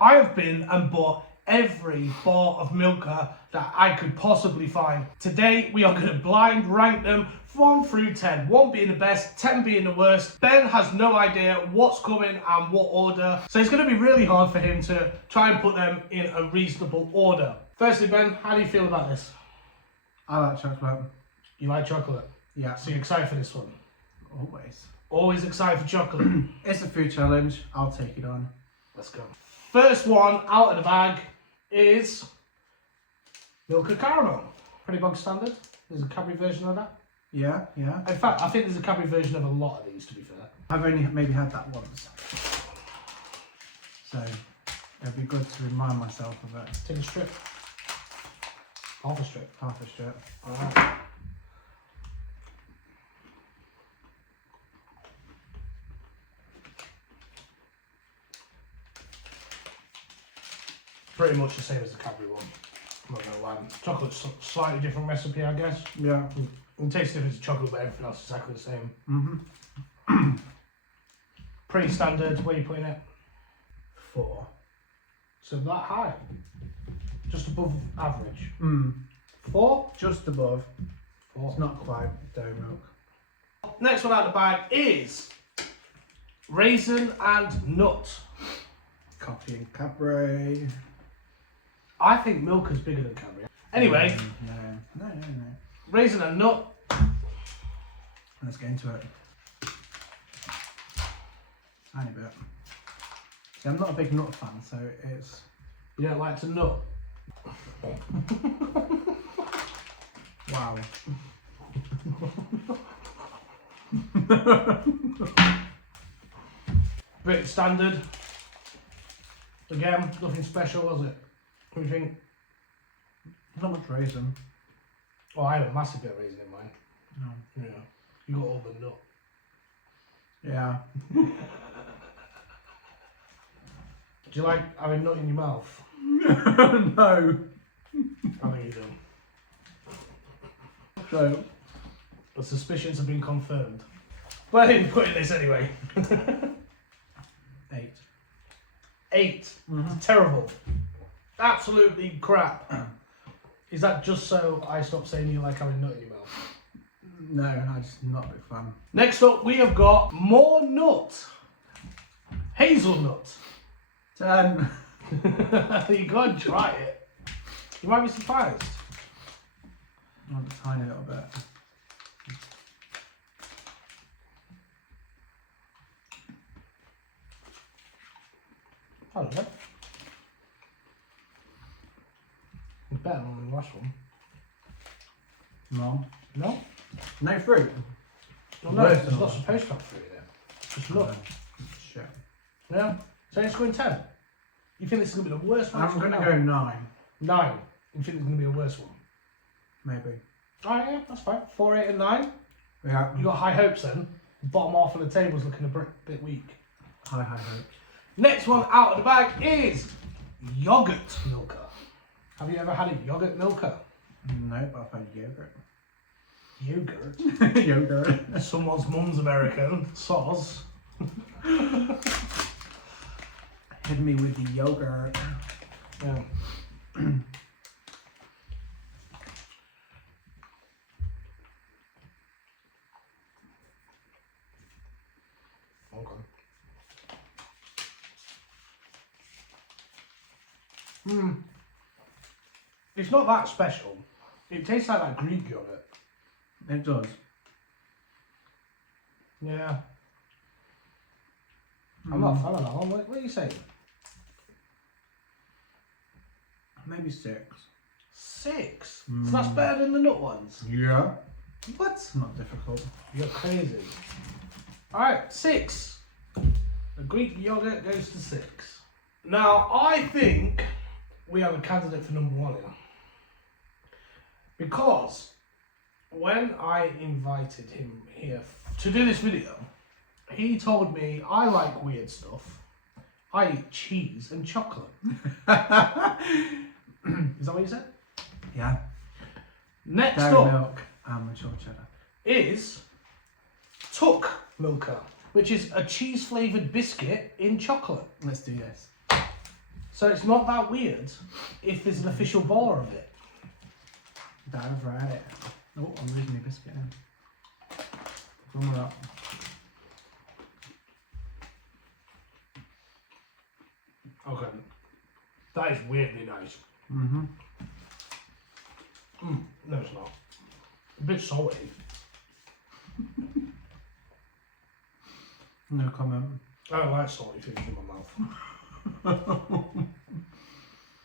I have been and bought every bar of Milka that I could possibly find. Today we are going to blind rank them 1 through 10. 1 being the best, 10 being the worst. Ben has no idea what's coming and what order, so it's going to be really hard for him to try and put them in a reasonable order. Firstly, Ben, how do you feel about this? I like chocolate. You like chocolate? Yeah. So you're excited for this one? Always. Always excited for chocolate. It's a food challenge. I'll take it on. Let's go. First one out of the bag is Milka Caramel. Pretty bog standard. There's a Cadbury version of that. Yeah, yeah. In fact, I think there's a Cadbury version of a lot of these, to be fair. I've only maybe had that once. So it'd be good to remind myself of it. Take a strip. Half a strip. Half a strip. Alright. Pretty much the same as the Cadbury one. I'm not gonna lie. Chocolate's slightly different recipe, I guess. Yeah. And taste difference of chocolate, but everything else is exactly the same. Mm-hmm. Pretty standard. Where are you putting it? 4. So that high? Just above average? 4? Just above. 4. It's not quite dairy milk. Next one out of the bag is raisin and nut. Copying Cadbury. I think Milka's bigger than Cadbury. Anyway, No. raisin and nut. Let's get into it. Tiny bit. See, I'm not a big nut fan, so it's... You don't like to nut? Wow. Pretty standard. Again, nothing special, was it? What do you think? Not much raisin. Oh, I had a massive bit of raisin in mine. No. Yeah. You got all the nut. Yeah. Do you like having nut in your mouth? No. I think you do. So, The suspicions have been confirmed. But I didn't put in this anyway. 8. 8. Terrible. Absolutely crap. Is that just so I stop saying you like having nut in your mouth? No, I'm just not a big fan. Next up, we have got more nut. Hazelnut. 10. You gotta try it. You might be surprised. Not a tiny little bit. I don't know. It's better than the last one. No. No? No fruit. Well, no, Worse it's than not last supposed to have fruit in it. Just nut. Shit. Yeah? So it's going 10. You think this is going to be the worst one? I'm going to go 9. 9. You think it's going to be a worse one? Maybe. Alright, yeah, that's fine. 4, 8 and 9. Yeah. You got high hopes then. The bottom half of the table's looking a bit weak. High hopes. Next one out of the bag is yogurt Milka. Have you ever had a yogurt Milka? No, but I've had yogurt. Yogurt? Yogurt. Someone's mum's American. Soz. Hit me with the yogurt. Yeah. Okay. It's not that special. It tastes like that Greek yogurt. It does. Yeah. I'm not a fan of that one. What are you saying? Maybe 6. 6? So that's better than the nut ones? Yeah. What? It's not difficult. You're crazy. Alright, 6. The Greek yogurt goes to 6. Now, I think we have a candidate for number 1 here. Because when I invited him here to do this video, he told me I like weird stuff. I eat cheese and chocolate. Is that what you said? Yeah. Next Dairy up milk and mature cheddar. is Tuck Milka, which is a cheese flavoured biscuit in chocolate. Let's do this. So it's not that weird if there's an official bar of it. I've read it. Oh, I'm losing my biscuit now. One more up. Okay. That is weirdly nice. Mm-hmm. No, it's not. A bit salty. No comment. I don't like salty things in my mouth.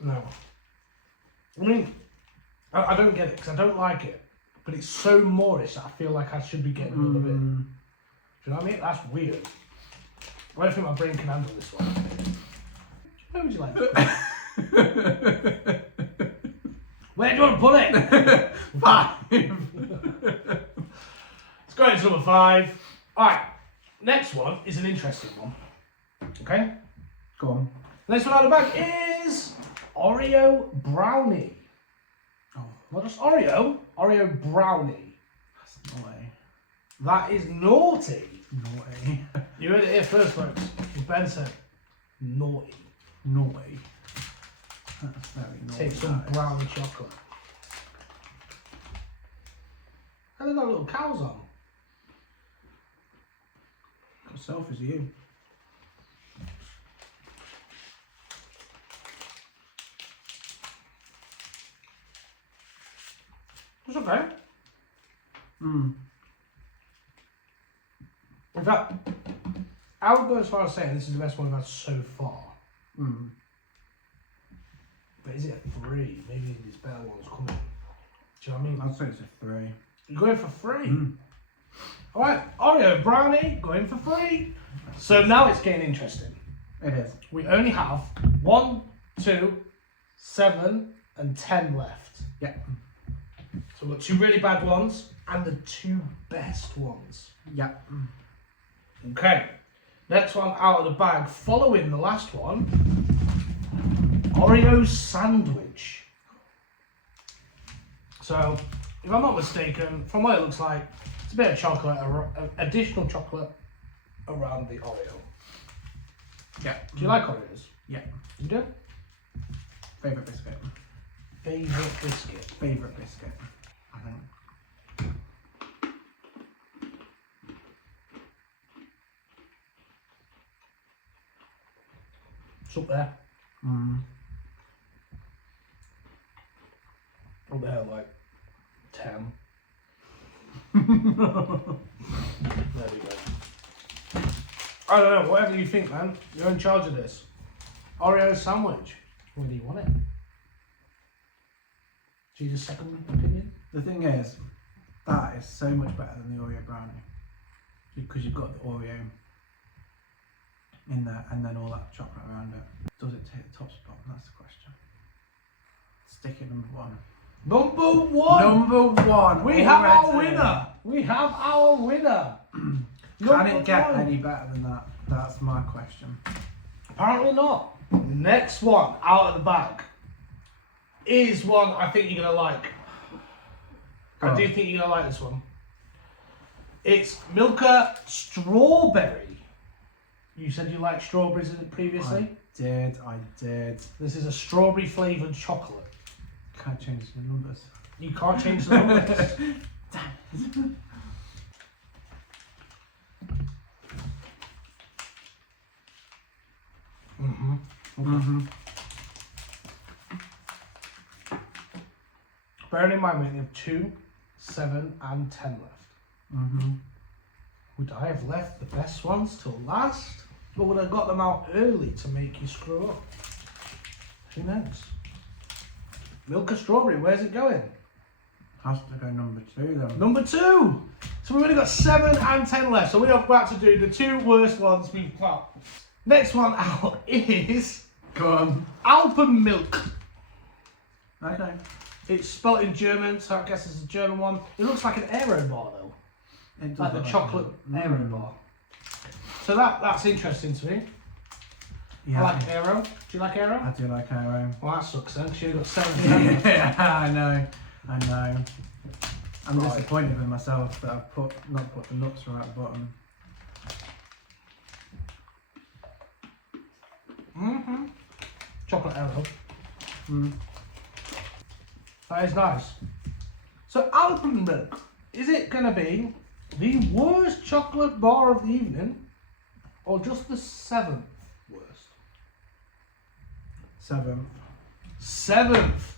No. I mean, I don't get it because I don't like it, but it's so moorish that I feel like I should be getting a little bit. Do you know what I mean? That's weird. I don't think my brain can handle this one. Where would you like to put it? Where do you want to put it? 5. Let's go into number 5. Alright, next one is an interesting one. Okay? Go on. Next one out of the bag is Oreo brownie. Oh, Not just Oreo, Oreo brownie. that's naughty. That is naughty. Naughty. You heard it here first, folks. Ben said naughty. Naughty. That's very naughty. Take some brownie chocolate. And they've got little cows on. What selfies are you? It's okay. Mm. In fact, I would go as far as saying this is the best one we've had so far. Mm. But is it a 3? Maybe there's better ones coming. Do you know what I mean? I'd say it's a 3. You're going for 3. Mm. Alright, Oreo brownie going for 3. So now it's getting interesting. It is. We only have 1, 2, 7, and 10 left. Yeah. So we've got 2 really bad ones and the 2 best ones. Yeah. Okay, next one out of the bag, following the last one, Oreo sandwich. So, if I'm not mistaken, from what it looks like, it's a bit of chocolate, additional chocolate around the Oreo. Yeah. Do you like Oreos? Yeah. You do? Favourite biscuit. Favourite biscuit? Favourite biscuit, I think. It's up there. Mm. Up there, like 10. There we go. I don't know, whatever you think, man. You're in charge of this. Oreo sandwich. Where do you want it? Do you just second opinion? The thing is, that is so much better than the Oreo brownie. Because you've got the Oreo in there and then all that chocolate around it. Does it take the top spot? That's the question. Stick it number 1. Number 1! Number 1! We have our winner! We have our winner! Can it get any better than that? That's my question. Apparently not. Next one out of the bag is one I think you're going to like. I do think you're going to like this one. It's Milka strawberry. You said you liked strawberries in it previously? I did. This is a strawberry flavoured chocolate. Can't change the numbers. You can't change the numbers. Damn. Bearing in mind, mate, we have 2, 7, and 10 left. Would I have left the best ones till last? Or would I have got them out early to make you screw up? Who knows? Milka strawberry, where's it going? Has to go number 2 then. Number 2! So we've only got 7 and 10 left. So we are about to do the 2 worst ones we've got. Next one out is... Go on. Alpine Milk. Okay. It's spelt in German, so I guess it's a German one. It looks like an aero bar though. It does Like the look chocolate that. aero bar. So that's interesting to me. Yeah. I like aero. Do you like aero? I do like Aero. Well, that sucks then, because you've got 7 and 10 left. Yeah, I know. I'm Right. disappointed with myself that I've not put the nuts right at the bottom. chocolate arrow. Mm. That is nice. So Alpine Milk, is it going to be the worst chocolate bar of the evening, or just the 7th worst? 7th. 7th,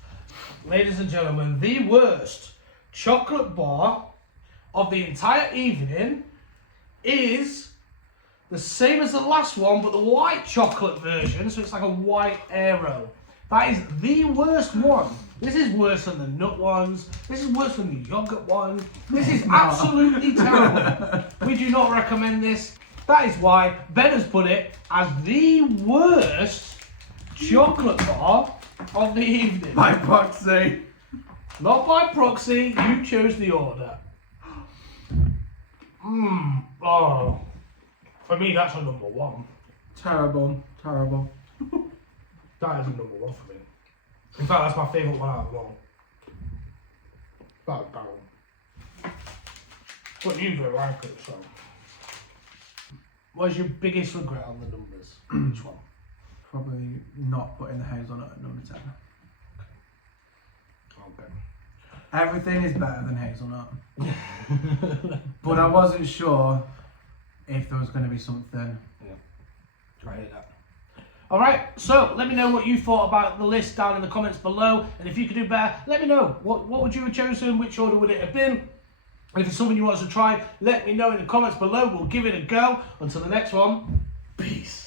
ladies and gentlemen, the worst chocolate bar of the entire evening is the same as the last one, but the white chocolate version, so it's like a white arrow. That is the worst one. This is worse than the nut ones. This is worse than the yogurt one. This is absolutely terrible. We do not recommend this. That is why Ben has put it as the worst chocolate bar of the evening. By proxy. Not by proxy, you chose the order. Oh. For me, that's a number 1. Terrible. Terrible. That is a number 1 for me. In fact, that's my favourite one out of them all. That barrel. But you don't like it, so. What's your biggest regret on the numbers? Which one? Probably not putting the hazelnut at number 10. Okay. Everything is better than hazelnut. But I wasn't sure if there was going to be something. Yeah. Try it out. Alright, so let me know what you thought about the list down in the comments below. And if you could do better, let me know. What would you have chosen? Which order would it have been? And if it's something you want us to try, let me know in the comments below. We'll give it a go. Until the next one, peace.